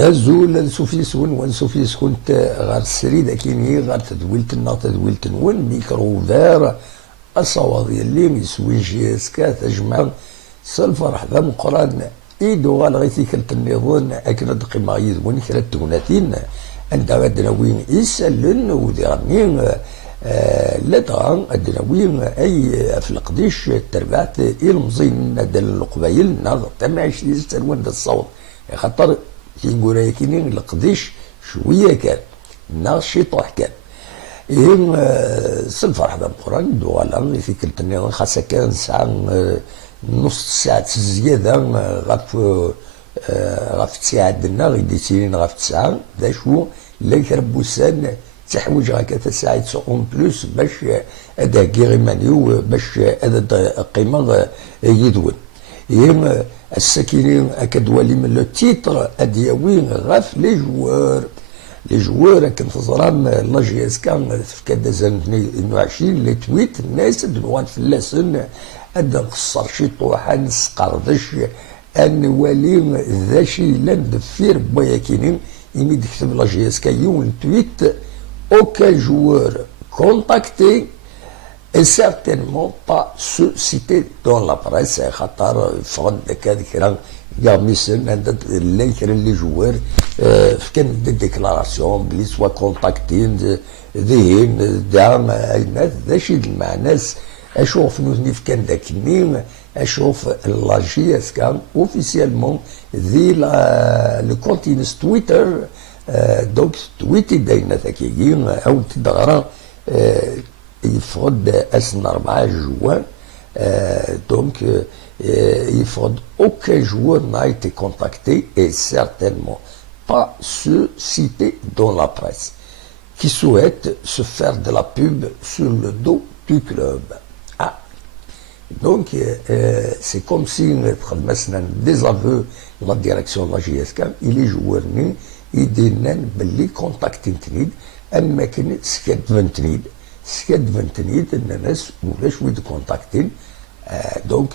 azul sufisون ونسوفيس كنت غير السريده كيني غير تدويلت نون ميكروفار الصواب اللي يسوي جيسكا تجمع سالفرح ذا مقران ايدو غال غيثي كلت النظون اكن دقيمة يذون كلا التوناتين عند ادناوين يسالن وديرنين لدغا ادناوين اي في القديش تربعت المزين دل القبايل ناظر تمعش يستلون الصوت خاطر كيقول يكيني القديش شويه كان ناشط كان إن سنفرح ذا القرآن دوالا في كلت النظام خاصة كان ساعة نص ساعة زيادة غاف تساعدنا غيدي سيرين غاف تسعة ذا شو لك ربوسان تحوج هكا ساعة اون بلوس باش هذا كيغيمانيو باش هذا قيمة يدون إن الساكنين أكدوالي من لو تيتر أدياوين غاف لي جوار لي جوار كان تزرام لا جي اس كان في كادازان 22 لي تويت الناس دنوان فلاسن ادا نقصر شي طوحان نسقردش ان ولي ذا شي لان دفير بويا كينين يمي تكتب لا جي اس كايون تويت اوكا جوار كونتاكتي et certainement pas se citer dans la presse خاطر فرد كان كرا ياميسن عند اللي جوار كان دي ديكلاراسيون بلي سوا كونتاكتين ذهين دعم الناس ذا شي المعناس اشوف نوزنيف كان ذاك النيم اشوف لاجيس كان اوفيسيالمون ذي لو كونتينس تويتر دونك تويتي داينا ذاكيين او تدغرا يفرض أسن 4 جوان donc il faut aucun joueur n'a été contacté et certainement pas ceux cités dans la presse qui souhaitent se faire de la pub sur le dos du club. Ah, donc c'est comme si مثلا désaveu la direction de la GSK il est joueur ni يدينا باللي كونتاكتين تنيد اما كان سكاد فنتنيد سكاد فنتنيد ان الناس ولاش ويد كونتاكتين دونك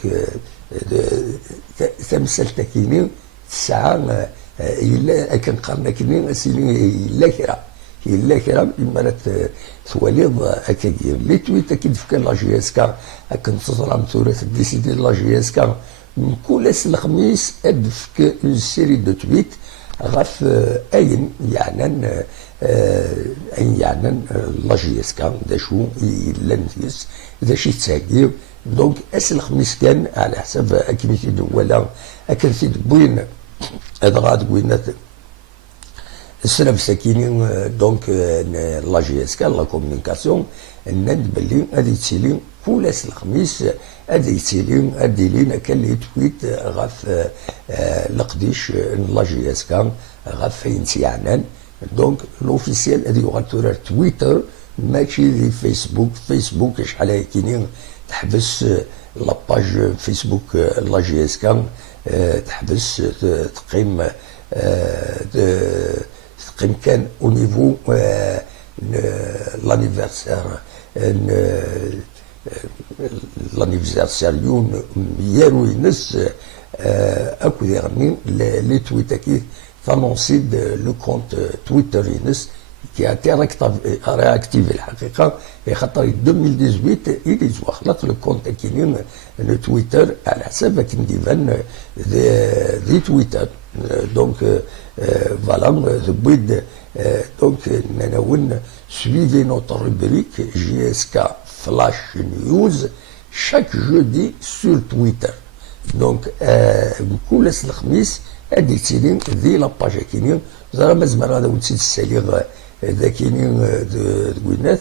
تمثل تكيني ساعة إلا كان قرنا كيني سيني إلا كرا إلا كرا إما ثواليض أكادير لي تويت أكيد في كان لا جي اس كا أكن تصرام ثورة ديسيدي لا جي اس كا من كل الخميس أدفك اون سيري دو تويت غاف أين يعني أين يعني لا جي اس كا دا شو إلا نفيس دا شي تساقير دونك اس الخميس كان على حسب اكيميتي دولا اكن في بوين هذا غاد بوينات السلف ساكينين دونك لا جي اس كا لا كومونيكاسيون الناد بلي غادي يتسيلي كل اس الخميس غادي يتسيلي غادي لينا كان لي تويت غاف لقديش لا جي اس كا غاف فين سيعنان دونك لوفيسيال غادي يغادر تويتر ماشي لي فيسبوك شحال هاكينين تحبس لاباج فيسبوك لا جي اس كا تحبس تقيم كان او نيفو لانيفرساريون يارو ينس اكو يغني لي تويتاكي تانونسي لو كونت تويتر ينس qui a été réactivé الحقيقة خاطر 2018 il est خلط لو كونت كاينين لو تويتر على حساب كي ديفان دي تويتر دونك فوالا بويد دونك نناول suivez notre rubrique JSK Flash News chaque jeudi sur Twitter دونك كل الخميس هادي تسيلين ذي لاباج كاينين زعما مازال هذا ونسيت الساليغ إذا كاينين تقولنات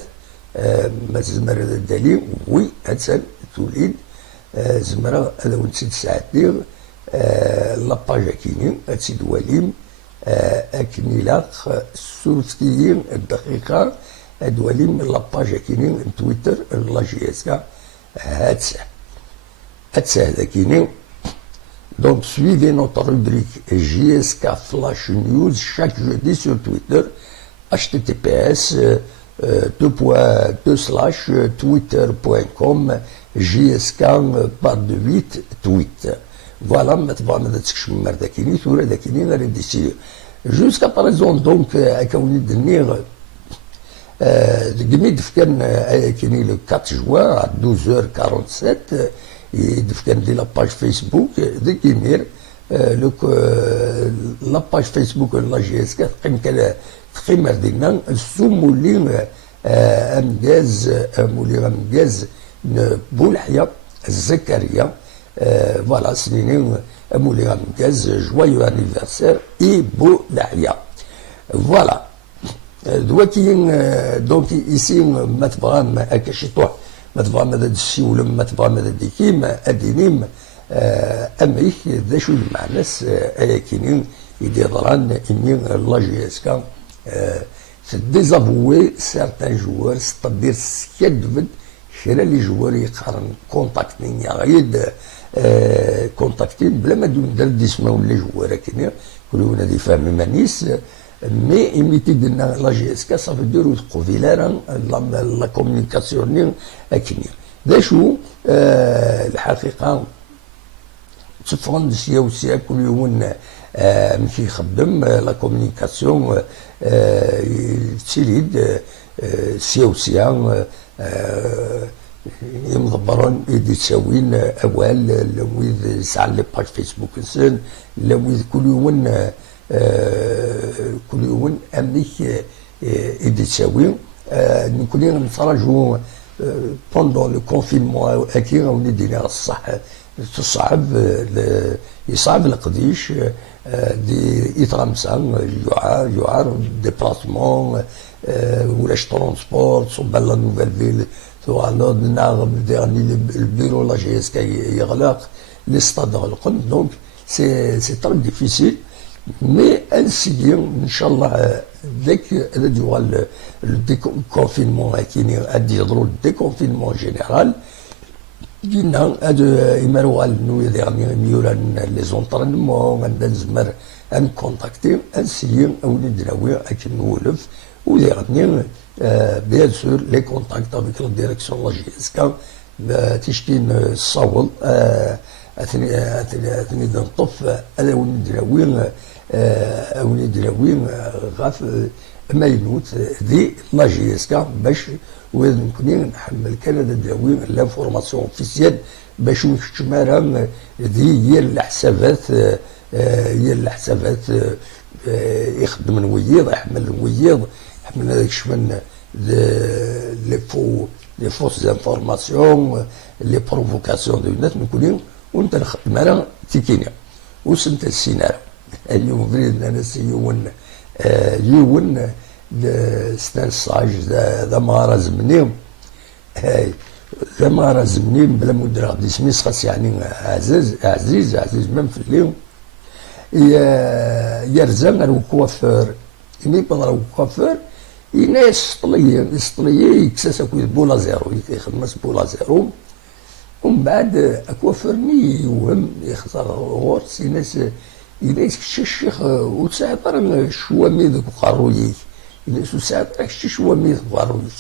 ما زمر هذا الدليل وي هاتسال توليد زمرة هذا ونسيت ساعتين لاباج كاينين هاتسيد وليم أكنيلاق السورسكيين الدقيقة هاد وليم لاباج كاينين تويتر لا جي اس كا هاتسا هذا كاينين Donc suivez notre rubrique JSK Flash News chaque jeudi sur Twitter, https twitter.com JSK par de 8 tweets. Voilà, maintenant, on a dit que jusqu'à présent, donc, à Kaouni le 4 juin à 12h47, la page Facebook de Kimir, la page Facebook de la GSK, تخيمر دينا السمولي أمجاز بولحيا الزكريا فوالا سنينين أمولي أمجاز جوايو أنيفرسير إي بولحيا فوالا دلوقتي دونك إيسي ما تبغى هكا شي طوح ما تبغى ماذا السيولم ما تبغى ماذا ديكيم أدينيم أميك ذا شو المعناس أياكينين يدي ضران إني لا جي اس كا se désavouer certains joueurs, c'est-à-dire سكيدفد كرا لي جوار يقارن كونتاكتين غيد كونتاكتين بلا ما ندير ديسما ولا جوار كاين كل هذه فهم مانيس مي ايميتي دنا لا جي اس كا صافي ديرو قوفيلارا لا كومونيكاسيون كاين دا شو الحقيقه تفهم سيا كل يوم مشي يخدم لا كومونيكاسيون تشيليد سيا يمضبرون يدي تساوين اوال لويد ساعة لي باج فيسبوك نسن لويد كل يوم اميك يدي تساوين نكوني نتفرجوا بوندون لو كونفينمون اكيد راهو ندينا الصح تصعب يصعب القديش دي يتغمسان يعار ديبلاسمون ولاش ترونسبورت صوب لا نوفيل فيل توالود ناغم ديرني البيرو لا جي اس كي يغلق لي ستاد غلقن دونك سي تري ديفيسيل مي انسيي ان شاء الله ديك يوال الديكونفينمون كاين غادي يهضروا الديكونفينمون جينيرال قلنا هادو يمارو نو ديرني ميوران لي زونطرينمون غنبدا نزمر ان كونتاكتي انسيي او ندراوي اكن نولف وديرني بيان سور لي كونتاكت افيك لا ديريكسيون لا جي اس كا تشكين الصول اثني نطف انا وندراوي غاف ماينوت دي لا جي اس كا باش ونكوني نحمل كندا دراوي لانفورماسيون اوفيسيال باش نكتشمارها دي هي الحسابات يخدم الويض يحمل الويض يحمل هذاك شمن لي فوس انفورماسيون لي بروفوكاسيون دو الناس نكوني وانت نخدم على تيكينيا وسنت السيناريو اليوم فريد انا يون سنان الصاج ذا مهارة زمني ذا مهارة زمني بلا مدرة غادي سميس خاص يعني عزيز مام في اليوم يرزان راهو كوافور يمي راهو كوافور يناس سطلية يكساس اكو بولا زيرو يخدم بولا زيرو ومن بعد كوافور مي يوهم يخسر غورس يناس الشيخ وتساعد راه شوامي ذوك قارويي يناس وساعد راك شوامي ذوك قارويي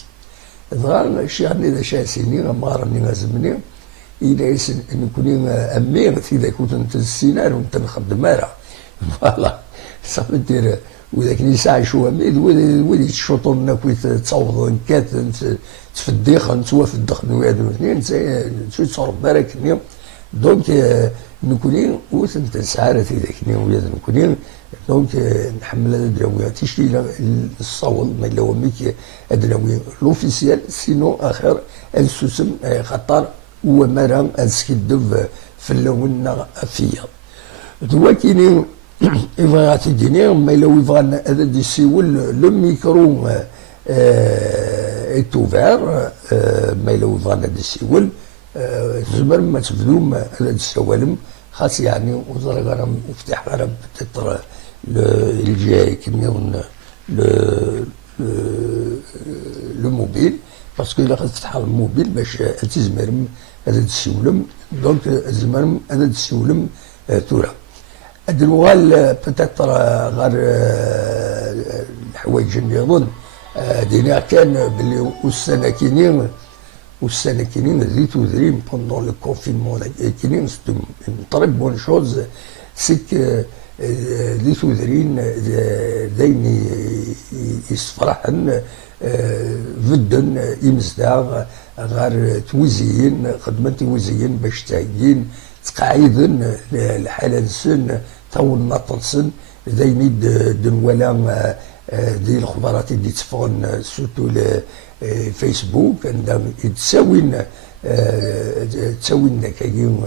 ظهر شي عندي ذا شاسيني مارني غازمني يناس نكوني امي في ذاك كنت السينار ونت نخدم راه فوالا صافي دير وذاك اللي ساعه شوامي ولي تشوطوا لنا كويت تصوضوا نكات تفديخ نتوافد الدخل وهذو الاثنين شو تصرف بالك اليوم دونك نكونين وثنت سعارة في ذاك ويا نكونين دونك نحمل هذا الدراوي تشتي الصول ما الا هو ميك الدراوي لوفيسيال سينو اخر السوسم خطر هو مرام السكدف في اللون فيا دوا كاينين يبغى تديني ما الا يبغى هذا دي سيول لو ميكرو ايتوفير ما الا يبغى هذا السيول زمر ما تبدو هذا السوالم خاص يعني وزارة غرام مفتاح غرام بتطر الجاي كميون لو موبيل باسكو الا تفتح الموبيل باش تزمرم هذا السولم دونك زمرم هذا السولم تورا هاد الوغال بوتيتر غير الحوايج اللي يظن دينا كان باللي والسنة كاينين ذي تودريم بوندون لو كونفينمون كاينين تري بون شوز سيك ذي تودرين داين يصفرحن فدن يمزداغ غير توزيين خدمة توزيين باش تهيين تقاعدن الحالة نسن تاون ناطنسن داين دنوالا دي الخبرات اللي تفون سورتو فيسبوك عندهم تساوين كاين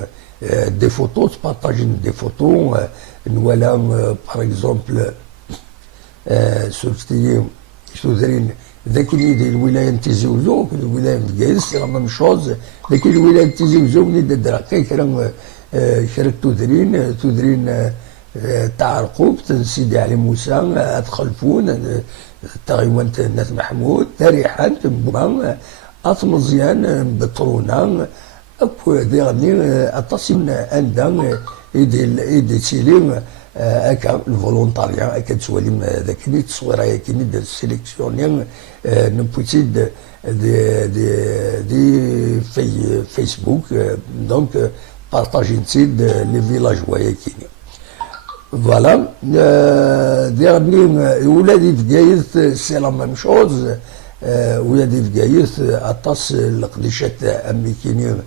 دي فوتو تبارطاجين دي فوتو نوالا باغ اكزومبل سورتي تودرين ذاك اللي ديال الولايه نتيزي وزو الولايه نتقايس سي لا ميم شوز ذاك الولايه نتيزي وزو اللي درا كرا تودرين تاع رقوب سيدي علي موسى ادخلفون تغيوان ناس محمود تريحان تنبوما اطمزيان بطرونا اكو ديغني اتصل اندا ايدي تسيلي هكا الفولونتاريا هكا تسوالي ذاك اللي تصويره كيني ديال السيليكسيونير نبوتيد دي في فيسبوك دونك بارطاجي نسيد لي فيلاجوا كيني فوالا ديرني ولادي فكايث سي لا ميم شوز ولادي فكايث اطاس القديشات امريكيين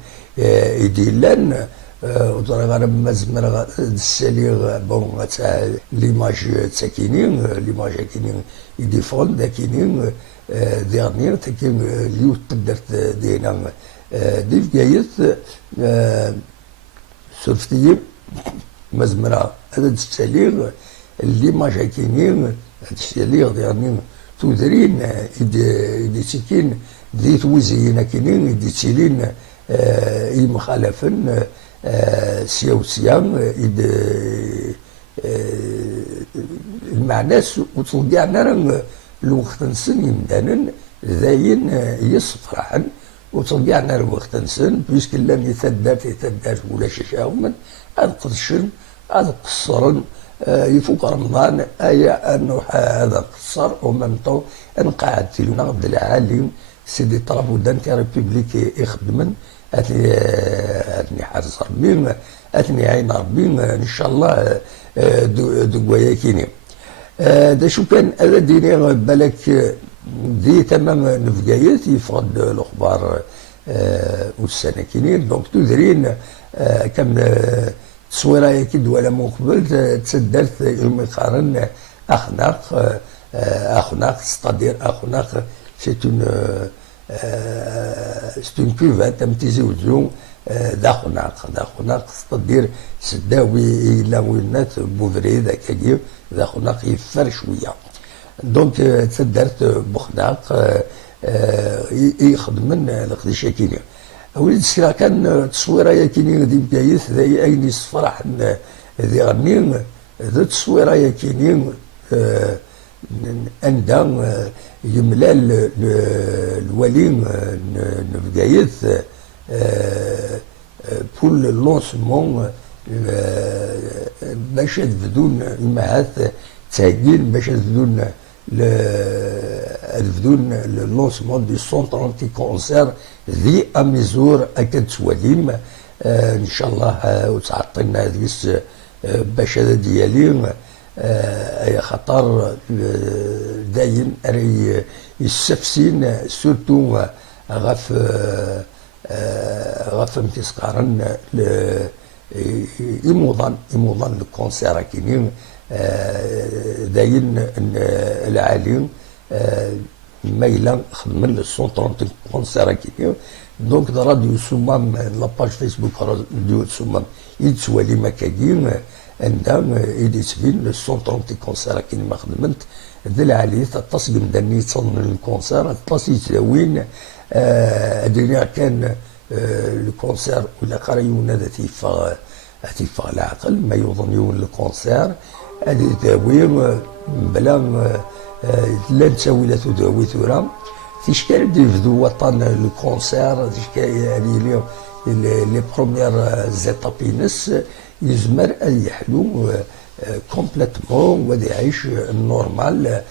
يديلان وطرا غير مزمر الساليغ بون تاع ليماج تاكينين ليماج كاينين يديفون داكينين ديرني تاكين اليوت درت دينا دي فكايث سورفتي مزمرة هذا الساليغ اللي ما جاكينين هذا الساليغ يعني تودرين إدي سكين دي توزيين كينين إدي تسيلين مخالفن سياوسيان إدي المعناس وتلقانا راه الوقت نسن يمدانن ذاين يصفرحن وتلقانا الوقت نسن بيسك لم يثدات ولا شاشاهم هذا قدشن هذا قصرن يفوق رمضان انه هذا قصر ومنطو انقعد لنا عبد العالم سيدي طلب ودانتي ريبوبليكي يخدمن اتني حارس ربي اتني عين ربي ان شاء الله دقوايا كيني دا شو كان هذا ديني بالك دي تمام نفقايات يفقد الاخبار والسنه كينين دونك تدرين كم تصويره يكيد ولا من قبل تسدرت يوم يقارن اخناق ستادير اخناق سي اون كوفات امتيزي وزو داخناق ستادير سداوي الى وينات بوفري ذاك داخناق يفر شويه دونك تسدرت بخناق يخدمن القديشه كيني ولد السيرة كان تصويره يا كيني ذي بكايث ذي اين يصفرح ذي غنين ذي تصويره يا كيني اندا يملال الولي نبكايث بول لونسمون باش بدون المعاث تاهيل باش بدون اللونسمون دي سونتر انتي كونسير ذي اميزور اكاد تواليم ان شاء الله وتعطينا هذيس باش هذا ديالي اي خطر داين ري يستفسين سورتو غف امتسقارن يموضان الكونسير كينين داين العالم ميلا خدمن السونتر كونسير كينين دونك راديو سومام لاباج فيسبوك راديو سومام يتسوالي مكاين عندهم إيدي تبين السونتر انتي كونسير كي ما خدمت ذي العالية تتصل مدني تصنن الكونسير تتصل يتلاوين ادرينا كان الكونسير ولا قريون هذا تيفا العقل ما يظنون الكونسير هذه تداوي بلا لا نساوي لا تداوي ثورة تيشكال يفدو وطن الكونسير تيشكال يعني لي بروميير زيتابينس يزمر أن يحلو كومبليتمون وغادي يعيش نورمال،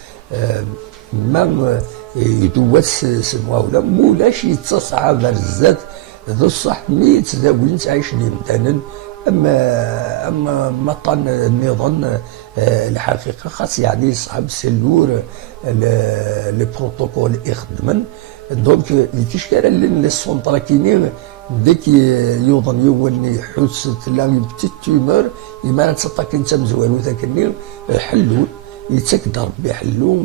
ما يدوس سموه ولا مولاش يتصاصع بزاف ذو الصح مي يتداوين تعيش لمدانا. اما مطن النظام الحقيقه خاص يعني يصعب سلور لي بروتوكول يخدمن. دونك كيشكال لي السونطرا كينين ديك يوضن يوني يحس تلا بتيت تيمور يما تسطاك انت مزوال وذاك حلو يتسك ربي حلو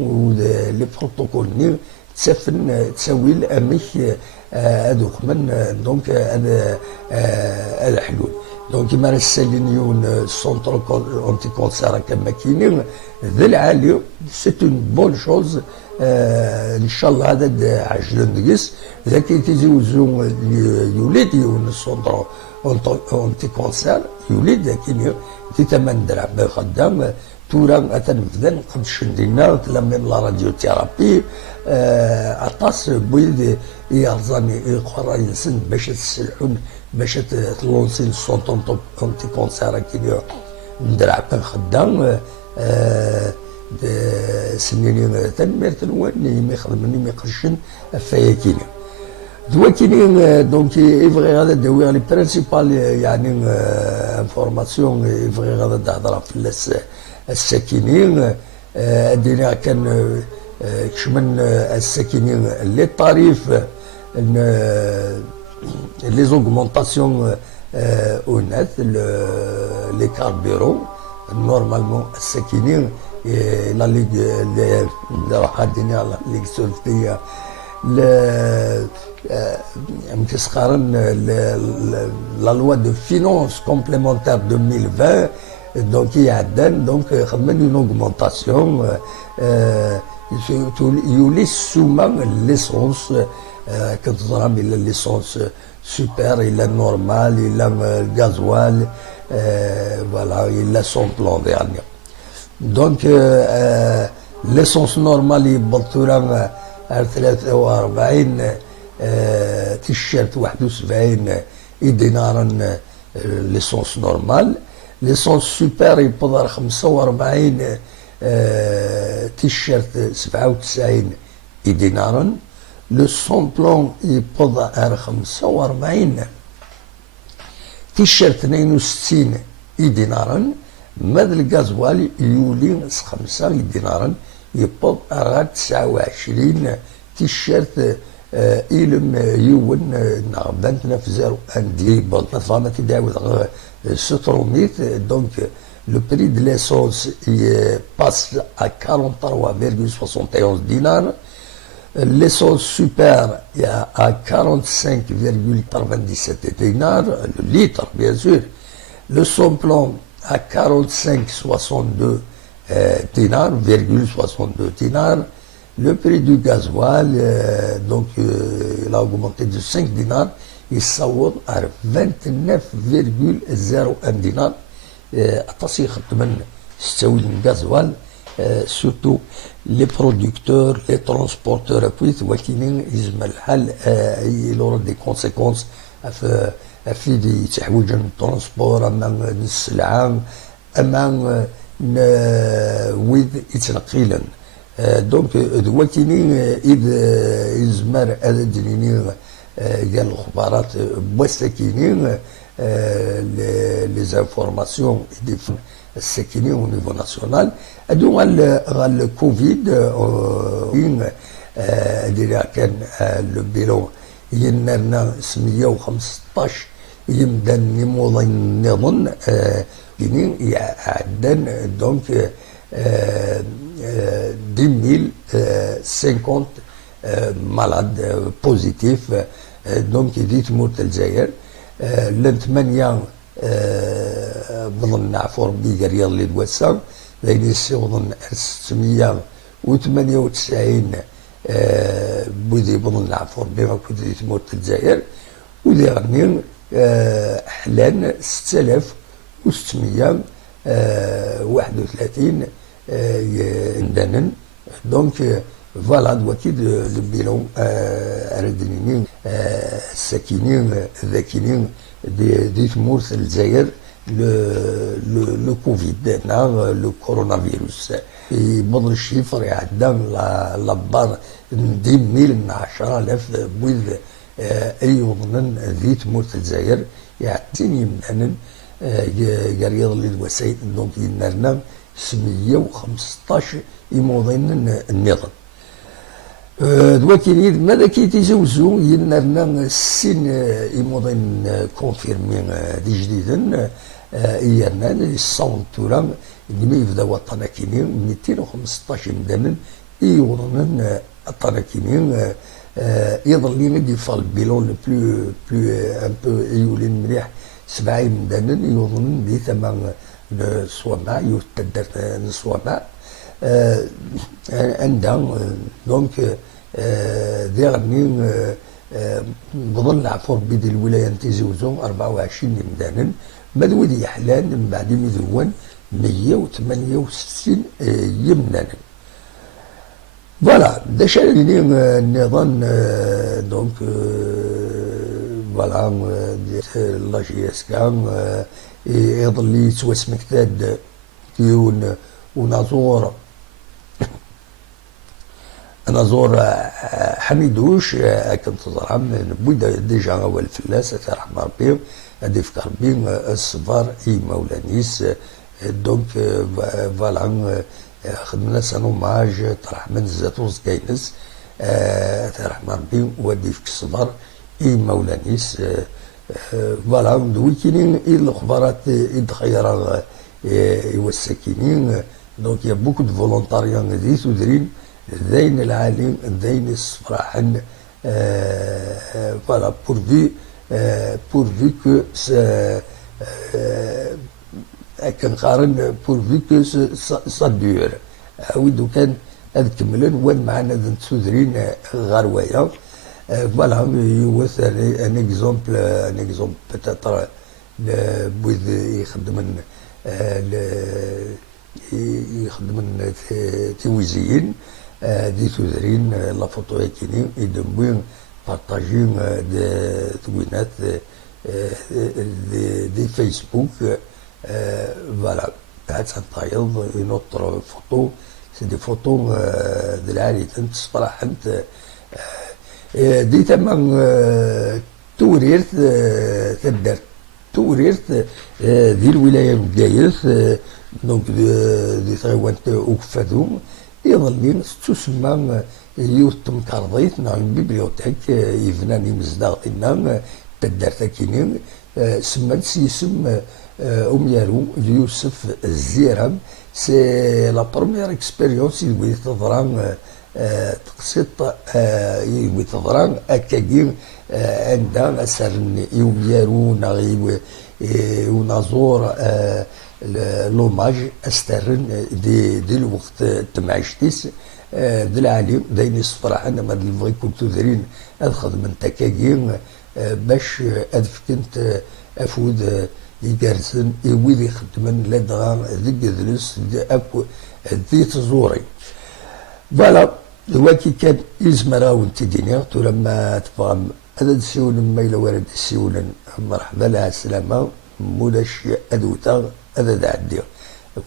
لي بروتوكول ني تسافن تساوي الامك هذوك من دونك هذا حلول. دونك كيما السالينيون سونتر اونتي كونسير كما كاينين ذا العالي سي اون بون شوز. ان شاء الله هذا عجل نقص ذاك تيزوزو يولد يون السونتر اونتي كونسير يولد لكن تيتمن درع بخدام تورا أتنفذ نقدش ندينا تلمم لا راديو ثيرابي عطاس بويد يرزاني يقرا ينسن باش تسلحون باش تلونسي السونتون اونتي كونسير كي ندرع خدام سنيني تنميرت الوان ما يخدمني ما يقرشن فياكيني دواكيني. دونك يبغي هذا داوي لي برينسيبال يعني انفورماسيون يبغي هذا تهضر في الساكنين. دينا كان كشمن الساكنين لي طريف لي زوغمونطاسيون اونات لي كاربيرو نورمالمون الساكنين لا لي راح الدنيا لي سولفتيه متسخرن لا لوا دو فينونس كومبليمونتير 2020 دونك يعدل دونك خدمن اون اوغمونطاسيون يولي السومه ليسونس كتضرب الى ليسونس سوبر الى نورمال الى الغازوال فوالا الى سون بلون ديرني. دونك ليسونس نورمال يبطلوا 43 تيشيرت 71 دينارا ليسونس نورمال. ليسونس سوبر يبقى 45 تيشيرت 97 دينارا. لو سون بلون يبقى 45 تيشيرت 62 دينارا. ماذا الغازوال يولي 5 دينارا يبقى 29 تيشيرت إلم يون نغبانتنا في 0 دي بلطفة تداول 700. دونك لو بري دو ليسونس باس à 43,71 دينار. L'essence super est à 45,97 dinars, le litre bien sûr. Le samplon à 45,62 dinars, 62 dinars. Le prix du gasoil, donc il a augmenté de 5 dinars, il s'award à 29,01 dinars. التصيخ من ستوي الغازوال سورتو لي برودكتور لي ترونسبورتور كويت ولكن يزم الحال يلور دي كونسيكونس في دي تحويج الترونسبور اما السلعه اما ويد يتنقيلا. دونك دوالتيني اذ يزمر هذا ديني قال الخبارات بوساكينين لي زانفورماسيون يديفن الساكنين او نيفو ناسيونال ادو غال الكوفيد ديرا كان لو بيلو ينرنا 715 يمدن نموضين نظن كينين يعدن دونك 2050 malades positifs دونك ديت موت الجزائر لن 8 بظن نعفو ربي قال يلي دواسا لين يسيوضن 698 بودي بظن نعفو ربي ما كنت تموت الجزائر ودي غنين حلان 6631 يندنن. دونك فوالا دوكي دو بيلون اردنيين الساكنين ذاكينين دي تمورث الجزائر لو كوفيد لو كورونا فيروس يبض الشيفر يعدى لبار ندي 10,000 بوذ أيضا ذي تموت الجزائر يعتين يمنان قريض للوسائل دونك ينرنا 715 يموضين النظام دواكي ماذا كي تيزوزو ينرنا السن يموضين كونفيرمي دي جديدا يرنا الصون تورا اللي يبدا وطنا كيني 215 مدانا يوضن الطناكيني يظل لي ندي فال بيلون بلو ان بو يولين مليح 7 مدانا يوضن دي ثمان صوامع يتدر صوامع عندها دونك دي غني بظل عفور بيد الولايه تيزوزو 24 مدانا مدودي يحلان من بعد مذون 168 يمنانا فوالا دا شالني النظام دونك فوالا لا جي اس كان يظل لي تواس مكتاد ونازور حميدوش كنت تزرعم بويدا ديجا اول فلاس رحم ربي هادي فكر بين الصفار اي مولانيس دونك فوالا خدمنا سان اوماج طرح من الزاتوز كاينس رحم ربي ودي فيك الصفار اي مولانيس فوالا دوي كاينين الاخبارات يتخير والساكنين دونك يا بوكو دو فولونتاريان ذي تدرين ذين العالم ذين الصفراحن فوالا pourvu que كنقارن pourvu que ça dure ودو كان هاد كملن وين معنا ذن تسودرين غروية فوالا يوث ان اكزومبل بتاتر بوذ يخدمن تيويزيين دي تودرين لا فوتو يكيني يدمبوين بارطاجين دي توينات دي فيسبوك فوالا بعد تنطايض ينطر فوتو سي دي فوتو دي العالي تنت صراحة دي تمام توريرت تبدأ توريرت دي الولاية الجايز دونك دي تغيوان اوكفادوم يظل تسمى يوتم كارضيت نعم بيبليوتيك يفناني مزداغ تدارتا كينين سمات سيسم أميارو يوسف الزيرام سي لا بروميير اكسبيريونس يوي تضران تقسيط يوي تضران أكاكين عندها سرن يوميارو نغيو ونازور لوماج استرن دي الوقت تمعيشتيس دي العالم داين الصفراحة انما الفغي كنتو دارين ادخل من تكاكين باش ادفكنت افود يجارسن يويد يخدمن لدغا ذي جذلس ذي تزوري فوالا دلوقتي كان يزمراون تديني لما تفهم هذا السيول ما إلا ورد السيول مرحبا لها السلامة مولاش أدوتا هذا دا عدي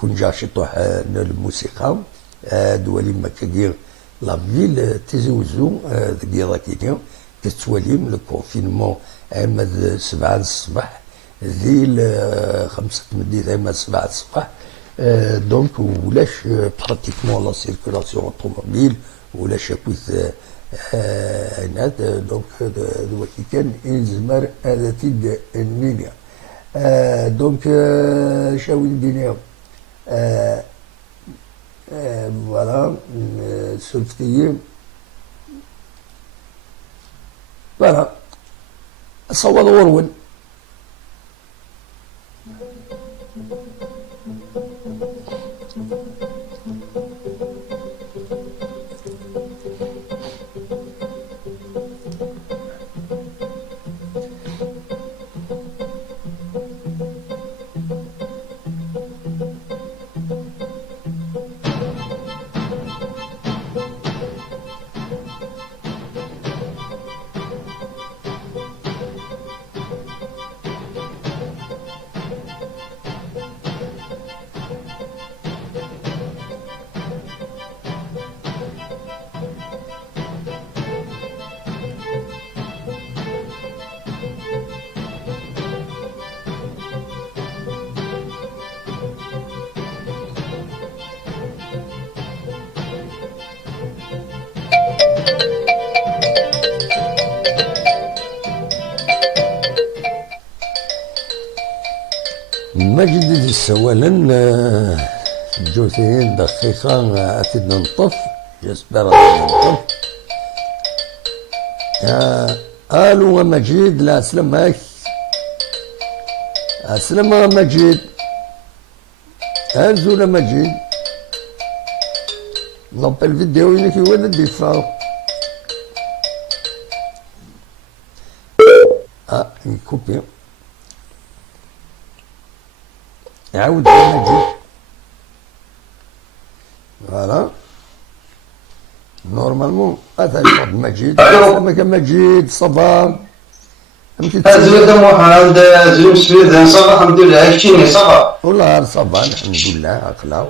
كون جا شي طوح الموسيقى دولي ما كدير لا فيل تزوزو ذكي ذاكيني تتواليم الكونفينمون عمد 7 الصباح ذي 5 مديت عمد 7 الصباح دونك ولاش براتيكمون لا سيركولاسيون اوتوموبيل ولاش اكويت عناد دونك دلوقتي كان يزمر هذا تيد النينيا دونك شاوي الدنيا فوالا سلفتي فوالا صوت ورون سوالا جوثين دقيقة أكيد ننطف جسبر ننطف ألو مجيد لا أسلمك أسلم مجيد أزول مجيد نطب الفيديو إنك يولد يفاو يكوبي يعاود مجيد فوالا نورمالمون أثر مجيد أسلمك مجيد صباح زيد محمد زيد سفيد صباح الحمد لله هكشيني صباح والله صباح الحمد لله أقلاو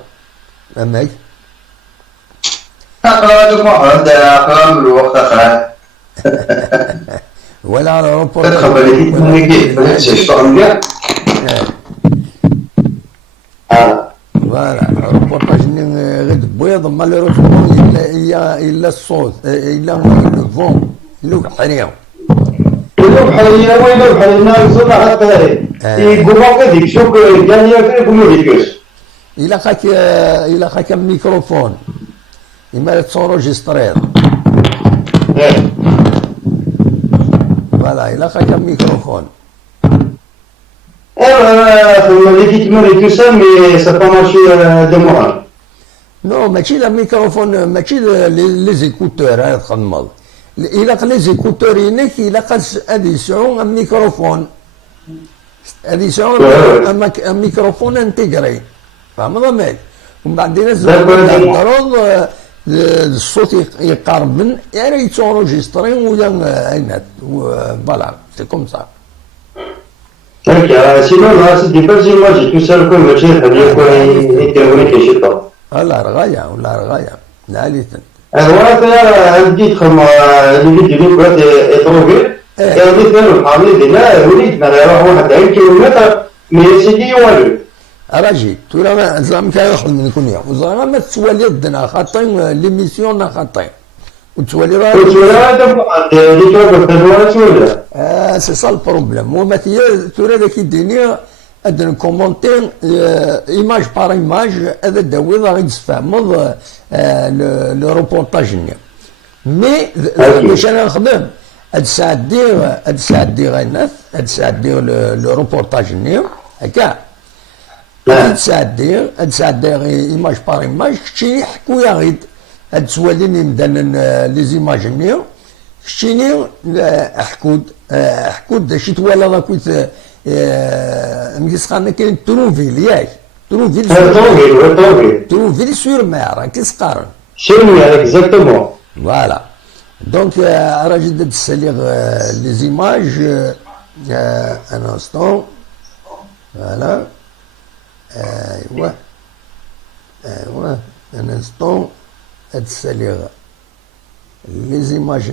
أماك أقرأ محمد أقرأ من الوقت أقرأ ولا على روبور تخبر لي كيف تشتغل بها فوالا روبورتاج غد بيض مالوروسمون إلا الصوت إلا لو فون لو الحريم لو حاليا وين لو حاليا زونا حتى يقوموا كذي شوف كان يقوموا ديكوس إلا خاك ميكروفون إما تسونجسترير فوالا إلا خاك ميكروفون effectivement tout ça mais ça peut marcher de moi نو ماشي لا ميكروفون ماشي لي زيكوتور هذا تخدمض إلا لي زيكوتور ينك إلا غادي يسعو ميكروفون غادي يسعو ميكروفون انتيغري فهمت مالك ومن بعد الناس يهضروا الصوت يقارب من يعني يتونجستري ولا عينات فوالا سي كوم سا sinon là c'est des belles images tout ça comme ماشي هذه كون يديروني كي شي والله رغاية والله رغاية ناليتن هذا عندي خم الفيديو اللي بغيت يطروبي يعني كانوا الحامل دينا وليد ما يروح واحد 20 كيلومتر مي سيدي والو راجي تورا زعما كان ياخذ من كل يوم وزعما ما تسوالي ضدنا خاطين ليميسيون خاطين وتولي راه اللي كان تسولى سي سا البروبليم وما تورا ذاك الدنيا ادنا كومونتي ايماج بار ايماج هذا داوي غادي تفهموا لو روبورتاج مي باش انا نخدم هاد الساعه دير غير هاد الساعه دير لو روبورتاج هكا هاد الساعه دير ايماج بار ايماج كشتي حكويا غيد هاد سوالين مثلا لي زيماج كشتيني حكود شي توالا راكويت مكيسقارنا كاين تروفيل ياك تروفيل سور مار كيسقارن سور مار اكزاكتومون فوالا دونك راه جد تساليغ لي زيماج ان انستون فوالا ايوا ان انستون تساليغ لي زيماج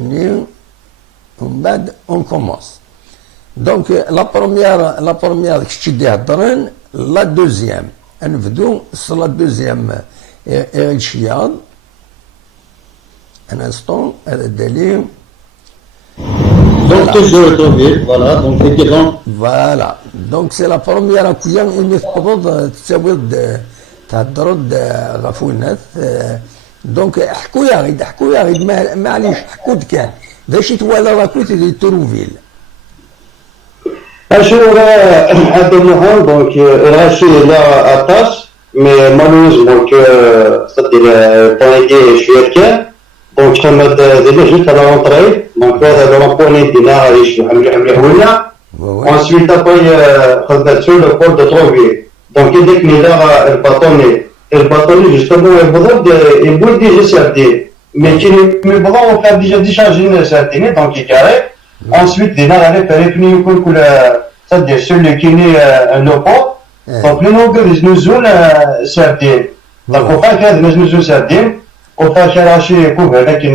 ومن بعد اون كومونس دونك لا بروميير كشتي دي هضرن لا دوزيام نبدو لا دوزيام إغشياض ان انستون هذا الدليل دونك توجور توفيل فوالا دونك ديكون فوالا دونك سي لا بروميير اكويا اني تقبض تساوي تهضروا غفو الناس دونك حكويا غيد معليش حكود كان باش يتوالى راكوت دي تروفيل اشوف هذا المهم دونك راشي لا اطاس مي مالوزمون كو صدي طونيكي شويه كان دونك كما ديما جيت على لونطري دونك هذا لو رابوني دينا يشبه مليح ولا انسويت ابوي خدمت سو لو بورت دو تروفي دونك يديك لا الباطوني جوستومون يبغى ديجا ساعتين مي كي يبغاو فيها ديجا ديشارجي ساعتين دونك كاري ensuite دينا غادي فريقني يكون كل c'est-à-dire celui qui est le pot donc nous نزول ساعتين دونك وقع هذا نزول ساعتين وقع شراشي كوب لكن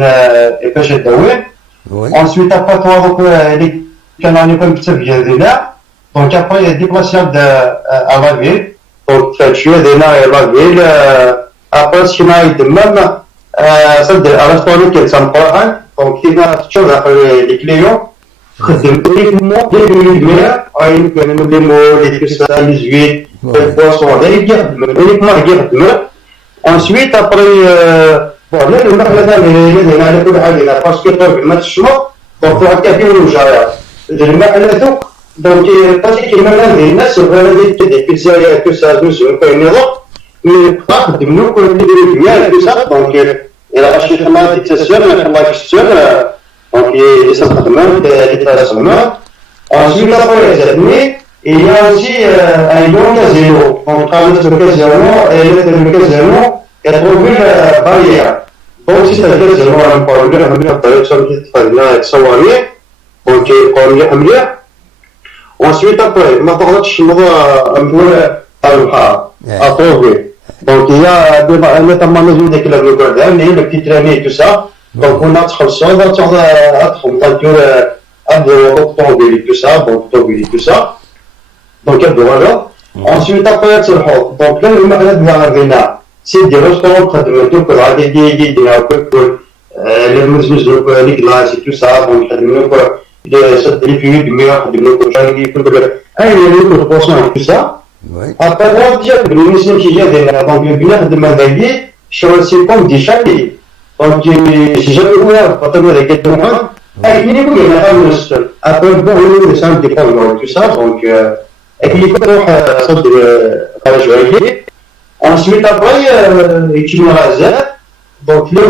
باش يدوي ensuite après toi donc اللي كان راني كنكتب دينا دونك après ديبلاسيون à la ville donc شويه دينا لا فيل après شنا يدمم c'est-à-dire à l'instant كي تنقرا دونك كيما تشوف لي كليون خدم uniquement des lumières, une que nous démos, les que ça, les huit, les poissons, uniquement les guerres. Ensuite, après, bon, là, le magasin, il a كل حاجة parce que ما تشمط donc pour activer le jardin. Le magasin, donc parce que le magasin, il a ce relais des pizzerias que ça nous fait une erreur, mais pas de nous qu'on dit de bien tout ça, donc il a acheté une matisseuse, une matisseuse, donc il s'est fait ensuite, après les années, il y a aussi un long casino. On traverse le casino et le casino est trouvé la barrière. Donc, si c'est le casino, on peut aller à la direction qui est Sawaria, donc on y est. Ensuite, après, maintenant, je me vois un peu à trouver. Donc, il y a notamment des clubs de gardien, le petit traîné et tout ça. Donc, on a trop ça, on a tout ça, tout ça. Donc, voilà. Ensuite, après, donc là, le magasin de la Vena, c'est des restaurants près de métro, pour aller les glaces et tout ça, donc les fruits de mer, de métro, les poissons et tout ça. Après, on dit que le ministère qui vient donc le village de Madagascar, c'est comme des chalets. Donc, j'ai jamais ouvert, pas tellement les questions. Il y a un seul. Après, bon, le centre des femmes, tout ça, donc, et puis, il faut ensuite, après, il y a donc, là,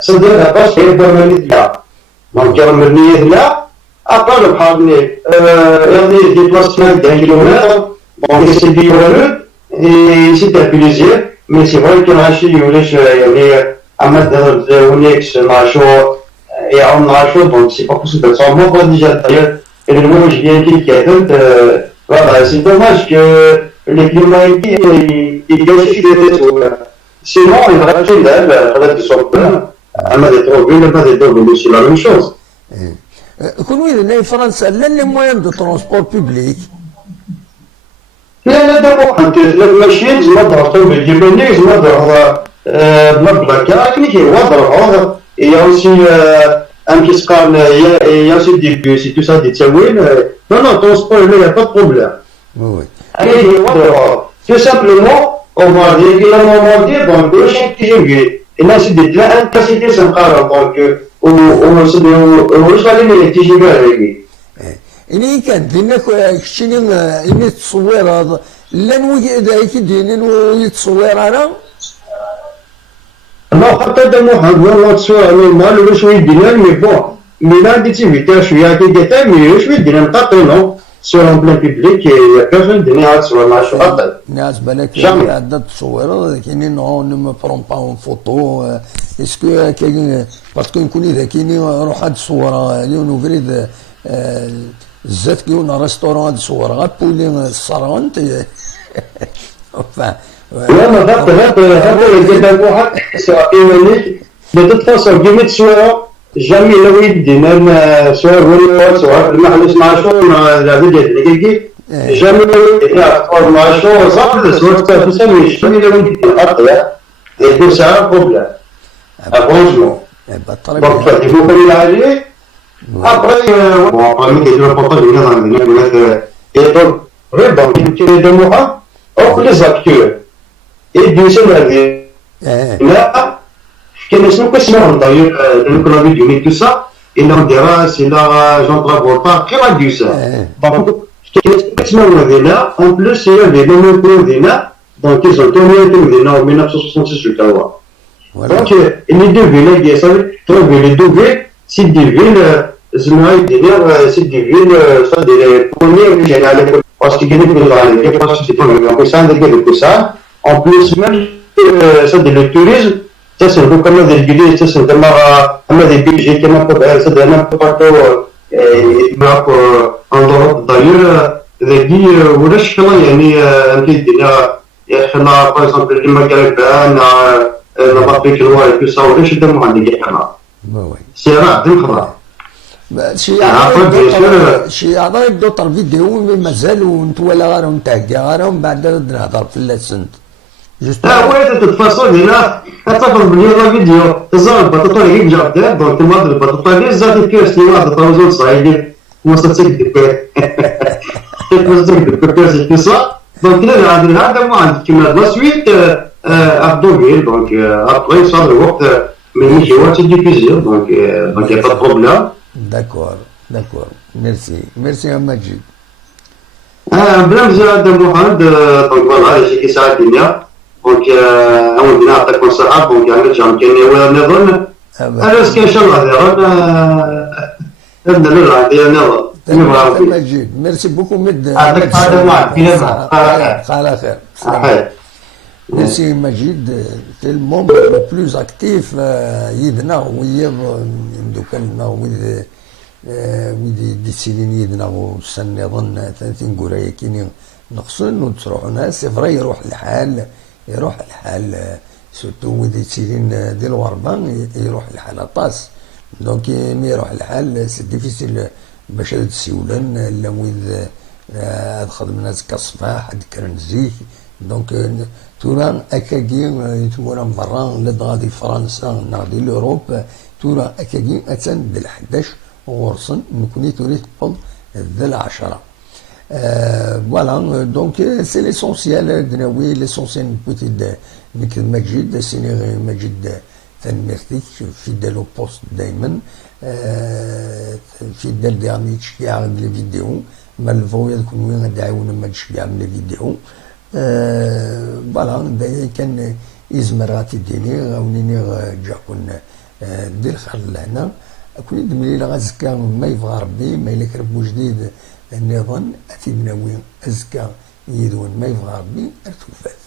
ça donne la poste et le là. Donc, il y a le là. Après, le parler, il y a des déplacements d'un kilomètre, donc, c'est du et c'est un plaisir, mais c'est vrai qu'il y a un chien, il y a أما هناك نعيشوا يعاون نعيشوا دونك سي با بوسيبل سون مو ديجا داير الموج ديالي كيعدل فوالا سي دوماج كو لي كليما يجي سينون يبغي يلعب هذاك الصوت أما دي طوبيل ما دي دوبل سي لا ميم شوز كون وين فرنسا لا لي موان دو ترونسبور بوبليك لا دابا انت الماشين زعما ضغطوا بالجبني زعما ضغط مبلغ كي يوضر il y a aussi un qui se parle, il y a aussi des bus et tout ça, des tiawil. Non, transport, il n'y a pas de problème. Oui. Allez, tout simplement, on va dire qu'il y a un moment donné, donc, le chien qui j'ai vu, et là, c'est des trains incapacités, ça me parle, donc, on se va aller les TGV avec lui. إني كان دينك كشيني إني تصوير هذا لن وجد هيك دينين ويتصوير أنا Non, حتى دمو حضور وتصوير نورمال ولا شوية دينار مي بون مي لا ديتي فيتا شوية كي ديتا مي شوية دينار نقاطينو سور ان بلان بيبليك يا بيرسون دينار تصوير مع شو قاطر الناس بالك عدة تصوير كايني نو نو برون با اون فوتو اسكو كاين باسكو نكون اذا كايني نروح هاد الصوره نوفريد الزات كيون ريستورون هاد الصور غابولي الصرانت لا ما ضبط يجب واحد سواء de toute façon قيمة الصورة جامي لو يدينا صور ولا صور المحل مع شو لا فيديو دقيقة جامي لو صور مع شو صار صور تسمي جامي لو يدينا أطلع يكون سعر قبله franchement donc il faut faire l'allier après bon après il y a le portage de la et donc donc il y a des mots ou les acteurs et bien sûr là كان شنو كنسمعهم داير دونك لا فيديو مي تو سا et là on dira c'est là Jean Travolta qui a dit ça donc كنسمعهم هذينا en plus il y avait le mot هذينا donc ils ont tourné هذينا en 1966 je crois donc les deux villes ils savent trouver les deux villes c'est des villes زعما c'est des villes ça des premières générales parce qu'il y a des villes parce que c'est pas ça de ça en plus même ça de tourisme تسمى كما ذا الجديد تسمى كما ذا الجديد كما تسمى كما تقطعوا معك انظر ضير ذي ولا شكله يعني انت الدنيا احنا باغ اكزومبل كما قال بان نبطيك الوالد يساوي ليش دم عندي احنا سيرا دم خضر شي هذا يبدو فيديو مازال وانت ولا غيرهم تاكي غيرهم بعد نهضر في اللسنت ouais, de toute façon, déjà, quand ça va venir la vidéo, ça va pas les gens là, donc le mode pas les autres que c'est là, de temps en temps, ça y est, moi ça c'est يتوزن بالبيرسي في ça. Donc là هذا ما عندك كيما لا سويت ابدوغيل دونك ابغي صار الوقت من يجي وقت ديفيزيون دونك يا با بروبليم. داكور داكور ميرسي ميرسي يا مجيد. بلا مزيان هذا محمد دونك فوالا هذا شي كيساعد الدنيا دونك اول نعطيك نصيحه دونك نرجع كاين ولا نظن انا ان شاء الله نبدا نرجع نظن مجيد ميرسي بوكو مد هذاك هذا معك في خير خير. Merci Majid, c'est le membre le plus actif يدنا ويا دوكا ويا ديسيلين يدنا وسن يظن 30 قرايه كاين نقصن وتروحوا ناس فري يروح الحال سورتو ويا ديسيلين ديال الوربان يروح الحال طاس دونك مي يروح الحال سي ديفيسيل باش هاد السيولان لا ويا هاد خدم ناس كصباح هاد كرنزيك دونك تورا اكاكي تمورا برا لا غادي فرنسا نغادي لوروب تورا اكاكي اتان ديال 11 غرسن نكوني توري تقبض ديال 10 فوالا دونك سي ليسونسيال دناوي ليسونسيال بوتيد مثل مجيد سيني مجيد تنمرتيك فيدال او بوست دايما فيدال ديالي تشجيع لي فيديو مالفو يكون وين دعونا ما تشجيع لي فيديو فوالا دايما كان يزمر غاتيديني غاونيني جا كون دير خير لهنا كون دملي لا غازكا ما يبغى ربي ما الا كربو جديد النظام اتي بناوي ازكى يدون ما يبغى ربي ارتوفات.